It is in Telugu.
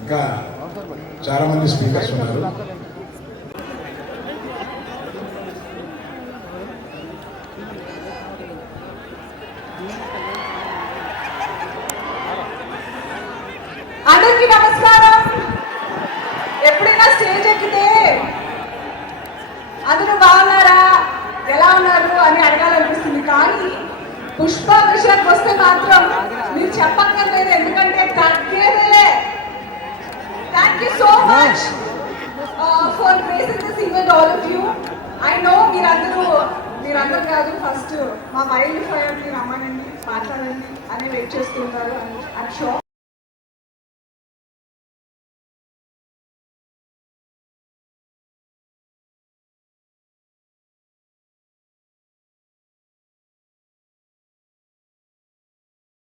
ఇంకా చాలా మంది స్పీకర్స్ ఉన్నారు. అందరికీ నమస్కారం. ఎప్పుడైనా స్టేజ్ ఎక్కితే అందరూ బాగా ఎలా ఉన్నారు అని అడగాలనిపిస్తుంది కానీ పుష్ప విషయానికి వస్తే మాత్రం మీరు చెప్పక్కర్లేదు ఎందుకంటే తగ్గేదేలే. Thank you so much for placing this event all of you I know మీరందరూ మీరందరూ కాదు ఫస్ట్ మా మైండ్ ఫైర్ని రమ్మనండి మాట్లాడండి అని వెయిట్ చేస్తుంటారు. అని షో